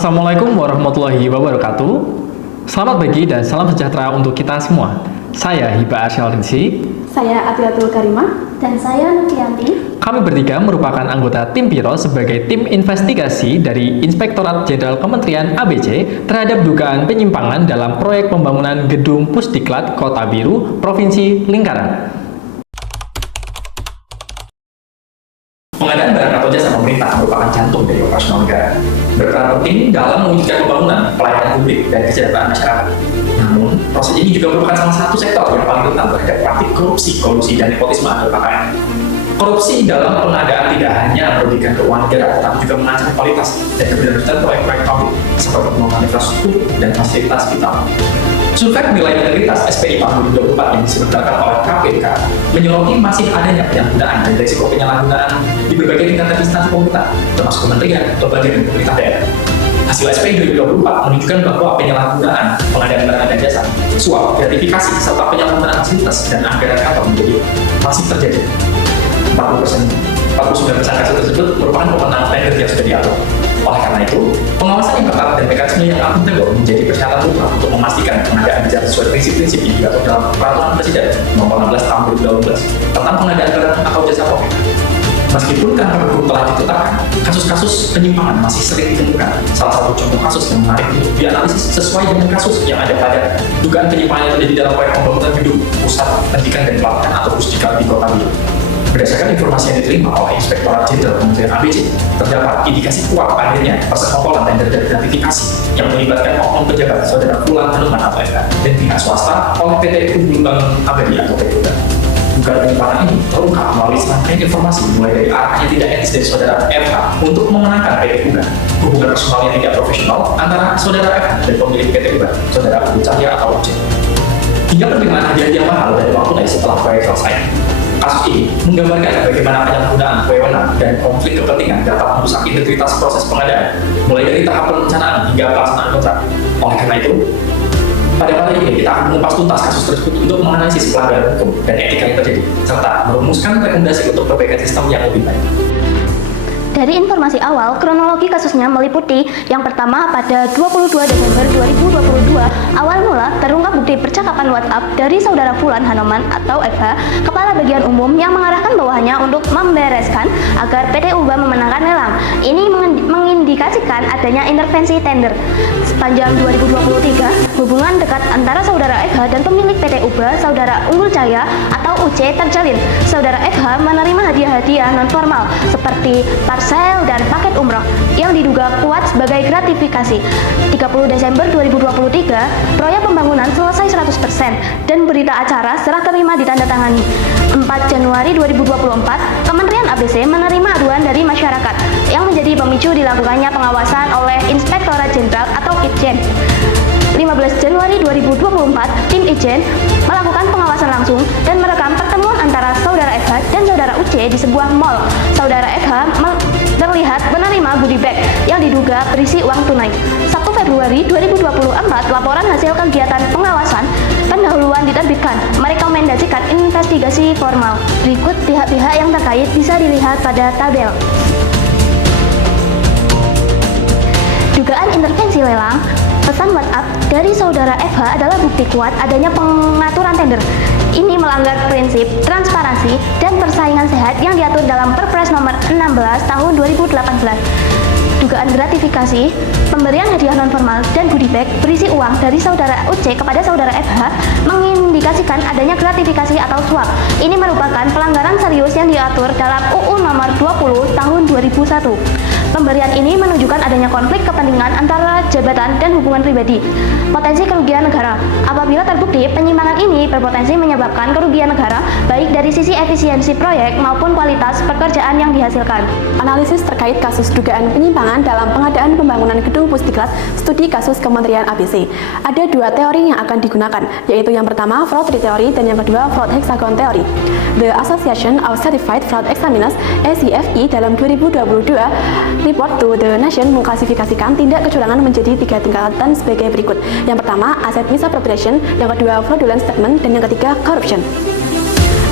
Assalamualaikum warahmatullahi wabarakatuh. Selamat pagi dan salam sejahtera untuk kita semua. Saya Hiba Arsyaldinsi. Saya Atiatul Karimah. Dan saya Nukianti. Kami bertiga merupakan anggota tim PIRO sebagai tim investigasi dari Inspektorat Jenderal Kementerian ABC terhadap dugaan penyimpangan dalam proyek pembangunan gedung Pusdiklat Kota Biru, Provinsi Lingkaran. Pengadaan barang atau jasa pemerintah merupakan jantung dari operasional negara, berperan penting dalam mewujudkan pembangunan, pelayanan publik, dan kesejahteraan masyarakat. Namun, proses ini juga merupakan salah satu sektor yang paling rentan terhadap praktik korupsi, kolusi, dan nepotisme antar KKN. Korupsi dalam pengadaan tidak hanya merugikan keuangan negara, tetapi juga mengancam kualitas dan keberlanjutan proyek-proyek publik seperti pembangunan infrastruktur dan fasilitas vital. Survei nilai integritas SPI tahun 2024 yang diselenggarakan oleh KPK menyoroti masih adanya penyalahgunaan dan risiko penyalahgunaan di berbagai tingkatan instansi pemerintah, termasuk kementerian, lembaga, dan pemerintah daerah. Hasil SPI 2024 menunjukkan bahwa penyalahgunaan pengadaan barang dan jasa, suap, gratifikasi, serta penyalahgunaan fasilitas dan anggaran kantor menjadi masih terjadi. 49% kasus tersebut merupakan pemenang tender yang sudah diatur. Oleh karena itu, pengawasan yang ketat dan mekanisme yang akuntabel menjadi persyaratan mutlak untuk memastikan pengadaan berjalan sesuai prinsip-prinsip yang diatur dalam Peraturan Presiden Nomor 16 Tahun 2012 tentang pengadaan barang atau jasa publik. Meskipun kantor hukum telah ditetapkan, kasus-kasus penyimpangan masih sering ditemukan. Salah satu contoh kasus yang menarik untuk dianalisis sesuai dengan kasus yang ada pada dugaan penyimpangan yang terjadi dalam proyek pembangunan gedung Pusat Pendidikan dan Pelatihan atau Pusdiklat di Kota Biru. Berdasarkan informasi yang diterima oleh Inspektorat Jenderal Kementerian ABC, terdapat indikasi kuat adanya persekongkolan tender dan gratifikasi yang melibatkan oknum pejabat Saudara Fulan Hanuman atau FH dan pihak swasta oleh PT Unggul Bangun Abadi atau PT. Dugaan penyimpangan ini terungkap melalui serangkaian informasi mulai dari arahnya tidak etis dari Saudara FH untuk memenangkan PT UGA, hubungan personal yang tidak profesional antara Saudara FH dan pemilik PT UGA, Saudara Budi Cahya atau UC, hingga penerimaan hadiah mahal dari uang tunai setelah proyek selesai. Kasus ini menggambarkan bagaimana penyalahgunaan wewenang dan konflik kepentingan dapat merusak integritas proses pengadaan, mulai dari tahap perencanaan hingga pelaksanaan kontrak. Oleh karena itu, pada kali ini kita akan mengupas tuntas kasus tersebut untuk menganalisis pelanggaran hukum dan etika yang terjadi, serta merumuskan rekomendasi untuk perbaikan sistem yang lebih baik. Dari informasi awal, kronologi kasusnya meliputi yang pertama pada 22 Desember 2022, awal mula terungkap bukti percakapan WhatsApp dari Saudara Fulan Hanuman atau FH, Kepala Bagian Umum yang mengarahkan bawahannya untuk membereskan agar PT UGA memenangkan lelang. Ini mengindikasikan adanya intervensi tender. Sepanjang 2023, hubungan dekat antara Saudara FH dan pemilik PT UGA, Saudara Unggul Cahya atau UC terjalin. Saudara FH menerima hadiah-hadiah non-formal seperti parcel dan paket umroh yang diduga kuat sebagai gratifikasi. 30 Desember 2023, proyek pembangunan selesai 100% dan berita acara serah terima ditandatangani. 4 Januari 2024, Kementerian ABC menerima aduan dari masyarakat yang menjadi pemicu dilakukannya pengawasan oleh Inspektorat Jenderal atau Itjen. 15 Januari 2024, tim Itjen melakukan pengawasan langsung dan merekam pertemuan antara Saudara FH dan Saudara UC di sebuah mal. Saudara FH terlihat menerima goodie bag yang diduga berisi uang tunai. 1 Februari 2024, laporan hasil kegiatan pengawasan pendahuluan diterbitkan, merekomendasikan investigasi formal. Berikut pihak-pihak yang terkait bisa dilihat pada tabel. Dugaan intervensi lelang. Pesan WhatsApp dari Saudara FH adalah bukti kuat adanya pengaturan tender. Ini melanggar prinsip transparansi dan persaingan sehat yang diatur dalam Perpres Nomor 16 Tahun 2018. Dugaan gratifikasi, pemberian hadiah non-formal dan goodie bag berisi uang dari Saudara UC kepada Saudara FH mengindikasikan adanya gratifikasi atau suap. Ini merupakan pelanggaran serius yang diatur dalam UU Nomor 20 Tahun 2001. Pemberian ini menunjukkan adanya konflik kepentingan antara jabatan dan hubungan pribadi. Potensi kerugian negara. Apabila terbukti, penyimpangan ini berpotensi menyebabkan kerugian negara baik dari sisi efisiensi proyek maupun kualitas pekerjaan yang dihasilkan. Analisis terkait kasus dugaan penyimpangan dalam pengadaan pembangunan gedung Pusdiklat, studi kasus Kementerian ABC. Ada 2 teori yang akan digunakan, yaitu yang pertama fraud theory dan yang kedua fraud hexagon theory. The Association of Certified Fraud Examiners (ACFE) dalam 2022 report to the Nation mengklasifikasikan tindak kecurangan menjadi 3 tingkatan sebagai berikut. Yang pertama, asset misappropriation, yang kedua fraudulent statement, dan yang ketiga corruption.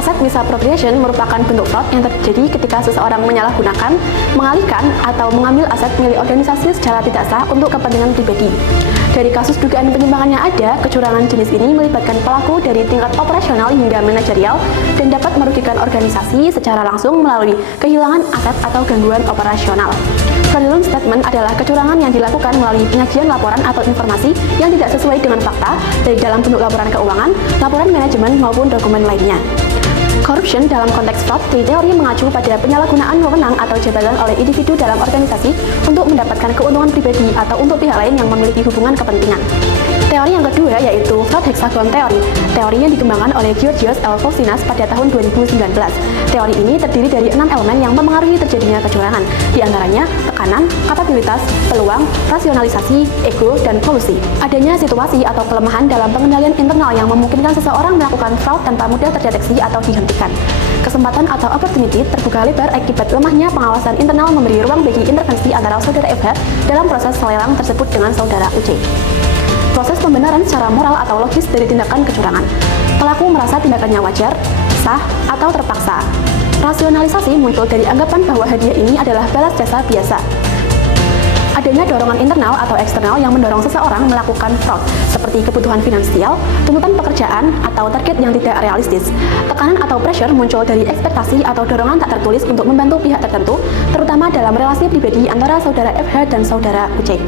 Asset misappropriation merupakan bentuk fraud yang terjadi ketika seseorang menyalahgunakan, mengalihkan, atau mengambil aset milik organisasi secara tidak sah untuk kepentingan pribadi. Dari kasus dugaan penyimpangan yang ada, kecurangan jenis ini melibatkan pelaku dari tingkat operasional hingga manajerial dan dapat merugikan organisasi secara langsung melalui kehilangan aset atau gangguan operasional. Fraudulent statement adalah kecurangan yang dilakukan melalui penyajian laporan atau informasi yang tidak sesuai dengan fakta, baik dalam bentuk laporan keuangan, laporan manajemen, maupun dokumen lainnya. Corruption dalam konteks fraud di teori mengacu pada penyalahgunaan wewenang atau jabatan oleh individu dalam organisasi untuk mendapatkan keuntungan pribadi atau untuk pihak lain yang memiliki hubungan kepentingan. Teori yang kedua yaitu fraud hexagon theory. Teorinya dikembangkan oleh Georgios L. Fousinas pada tahun 2019. Teori ini terdiri dari 6 elemen yang mempengaruhi terjadinya kecurangan, di antaranya tekanan, kapabilitas, peluang, rasionalisasi, ego, dan kolusi. Adanya situasi atau kelemahan dalam pengendalian internal yang memungkinkan seseorang melakukan fraud tanpa mudah terdeteksi atau dihentikan. Kesempatan atau opportunity terbuka lebar akibat lemahnya pengawasan internal memberi ruang bagi intervensi antara saudara FH dalam proses lelang tersebut dengan saudara UC. Proses pembenaran secara moral atau logis dari tindakan kecurangan. Pelaku merasa tindakannya wajar, sah, atau terpaksa. Rasionalisasi muncul dari anggapan bahwa hadiah ini adalah balas jasa biasa. Adanya dorongan internal atau eksternal yang mendorong seseorang melakukan fraud, seperti kebutuhan finansial, tuntutan pekerjaan, atau target yang tidak realistis. Tekanan atau pressure muncul dari ekspektasi atau dorongan tak tertulis untuk membantu pihak tertentu, terutama dalam relasi pribadi antara saudara FH dan saudara UC.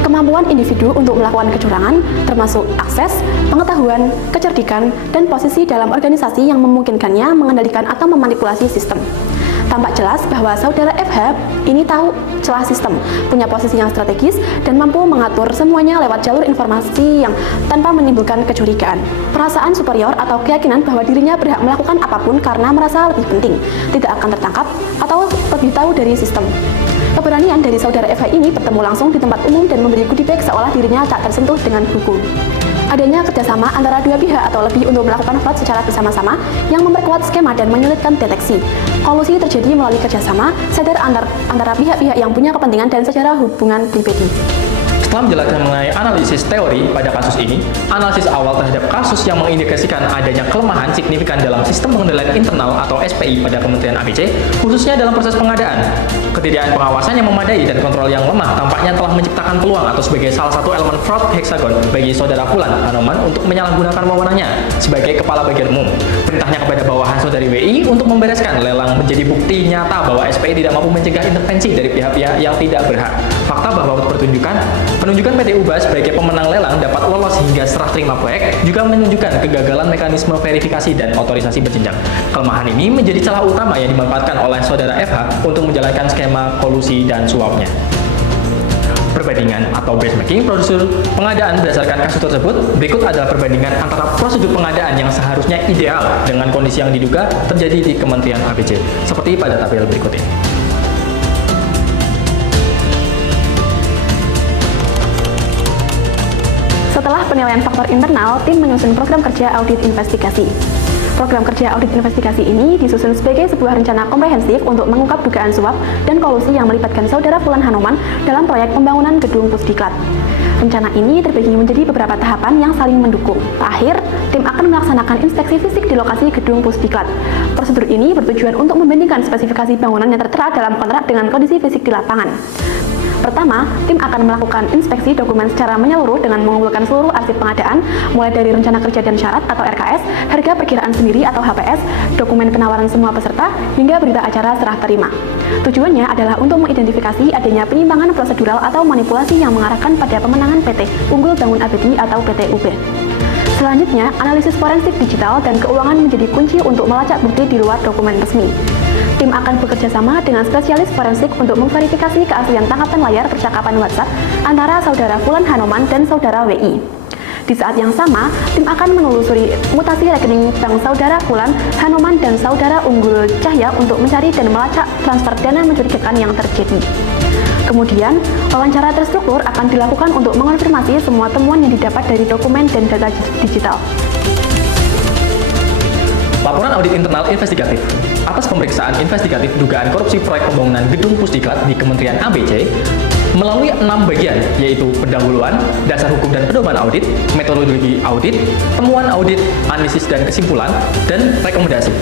Kemampuan individu untuk melakukan kecurangan, termasuk akses, pengetahuan, kecerdikan, dan posisi dalam organisasi yang memungkinkannya mengendalikan atau memanipulasi sistem. Tampak jelas bahwa saudara FH ini tahu celah sistem, punya posisi yang strategis, dan mampu mengatur semuanya lewat jalur informasi yang tanpa menimbulkan kecurigaan. Perasaan superior atau keyakinan bahwa dirinya berhak melakukan apapun karena merasa lebih penting, tidak akan tertangkap, atau lebih tahu dari sistem. Keberanian dari saudara FH ini bertemu langsung di tempat umum dan memberi goodie bag seolah dirinya tak tersentuh dengan hukum. Adanya kerjasama antara dua pihak atau lebih untuk melakukan fraud secara bersama-sama yang memperkuat skema dan menyulitkan deteksi. Kolusi terjadi melalui kerjasama sadar antara pihak-pihak yang punya kepentingan dan secara hubungan pribadi. Setelah menjelaskan mengenai analisis teori pada kasus ini, analisis awal terhadap kasus yang mengindikasikan adanya kelemahan signifikan dalam sistem pengendalian internal atau SPI pada Kementerian ABC, khususnya dalam proses pengadaan. Ketidakan pengawasan yang memadai dan kontrol yang lemah tampaknya telah menciptakan peluang atau sebagai salah satu elemen fraud hexagon bagi saudara Fulan Hanoman untuk menyalahgunakan wewenangnya sebagai kepala bagian umum. Perintahnya kepada bawahan saudari WI untuk membereskan lelang menjadi bukti nyata bahwa SPI tidak mampu mencegah intervensi dari pihak-pihak yang tidak berhak. Fakta bahwa penunjukan PT UBA sebagai pemenang lelang dapat lolos hingga serah terima proyek juga menunjukkan kegagalan mekanisme verifikasi dan otorisasi berjenjang. Kelemahan ini menjadi celah utama yang dimanfaatkan oleh saudara FH untuk menjalankan skema kolusi dan suapnya. Perbandingan atau benchmarking prosedur pengadaan berdasarkan kasus tersebut. Berikut adalah perbandingan antara prosedur pengadaan yang seharusnya ideal dengan kondisi yang diduga terjadi di Kementerian ABC, seperti pada tabel berikut ini. Setelah penilaian faktor internal, tim menyusun program kerja audit investigasi. Program kerja audit investigasi ini disusun sebagai sebuah rencana komprehensif untuk mengungkap dugaan suap dan kolusi yang melibatkan saudara Fulan Hanoman dalam proyek pembangunan gedung Pusdiklat. Rencana ini terbagi menjadi beberapa tahapan yang saling mendukung. Terakhir, tim akan melaksanakan inspeksi fisik di lokasi gedung Pusdiklat. Prosedur ini bertujuan untuk membandingkan spesifikasi bangunan yang tertera dalam kontrak dengan kondisi fisik di lapangan. Pertama, tim akan melakukan inspeksi dokumen secara menyeluruh dengan mengumpulkan seluruh arsip pengadaan, mulai dari rencana kerja dan syarat atau RKS, harga perkiraan sendiri atau HPS, dokumen penawaran semua peserta, hingga berita acara serah terima. Tujuannya adalah untuk mengidentifikasi adanya penyimpangan prosedural atau manipulasi yang mengarahkan pada pemenangan PT Unggul Bangun Abadi atau PT UB. Selanjutnya, analisis forensik digital dan keuangan menjadi kunci untuk melacak bukti di luar dokumen resmi. Tim akan bekerja sama dengan spesialis forensik untuk memverifikasi keaslian tangkapan layar percakapan WhatsApp antara saudara Fulan Hanoman dan saudara WI. Di saat yang sama, tim akan menelusuri mutasi rekening bank saudara Fulan Hanoman dan saudara Unggul Cahya untuk mencari dan melacak transfer dana mencurigakan yang terjadi. Kemudian, wawancara terstruktur akan dilakukan untuk mengonfirmasi semua temuan yang didapat dari dokumen dan data digital. Laporan audit internal investigatif. Atas pemeriksaan investigatif dugaan korupsi proyek pembangunan gedung Pusdiklat di Kementerian ABC, melalui 6 bagian, yaitu pendahuluan, dasar hukum dan pedoman audit, metodologi audit, temuan audit, analisis dan kesimpulan, dan rekomendasi.